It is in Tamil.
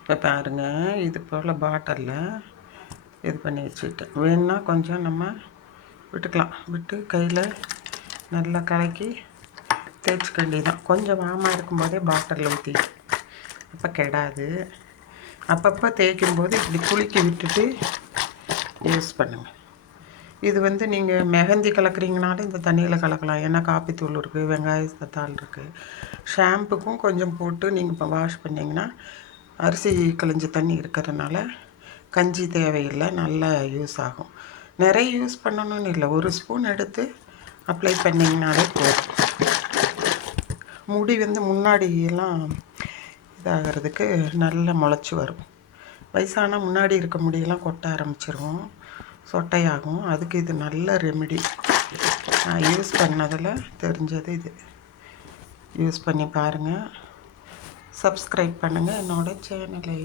இப்போ பாருங்கள், இது போல் பாட்டிலில் இது பண்ணி வச்சுக்கிட்டேன். வேணுன்னா கொஞ்சம் நம்ம விட்டுக்கலாம். விட்டு கையில் நல்லா கலக்கி தேய்ச்சிக்க வேண்டியதான். கொஞ்சம் வாமாக இருக்கும்போதே பாட்டிலில் ஊற்றிட்டு அப்போ கெடாது. அப்பப்போ தேய்க்கும்போது இப்படி குலுக்கி விட்டுட்டு யூஸ் பண்ணுங்கள். இது வந்து நீங்கள் மெஹந்தி கலக்குறீங்கனாலும் இந்த தண்ணியில் கலக்கலாம். ஏன்னா காப்பித்தூள் இருக்குது, வெங்காயத்தாள் இருக்குது. ஷாம்புக்கும் கொஞ்சம் போட்டு நீங்கள் இப்போ வாஷ் பண்ணிங்கன்னா அரிசி கழிஞ்ச தண்ணி இருக்கிறதுனால கஞ்சி தேவையில்லை, நல்லா யூஸ் ஆகும். நிறைய யூஸ் பண்ணணும்னு இல்லை, ஒரு ஸ்பூன் எடுத்து அப்ளை பண்ணிங்கனாலே போதும். முடி வந்து முன்னாடி எல்லாம் இதாகிறதுக்கு நல்லா முளைச்சி வரும். வயசானால் முன்னாடி இருக்க முடியெல்லாம் கொட்ட ஆரம்பிச்சிரும், சொட்டையாகும். அதுக்கு இது நல்ல ரெமிடி. நான் யூஸ் பண்ணதில் தெரிஞ்சது இது. யூஸ் பண்ணி பாருங்கள். சப்ஸ்கிரைப் பண்ணுங்கள் என்னோடய சேனலை.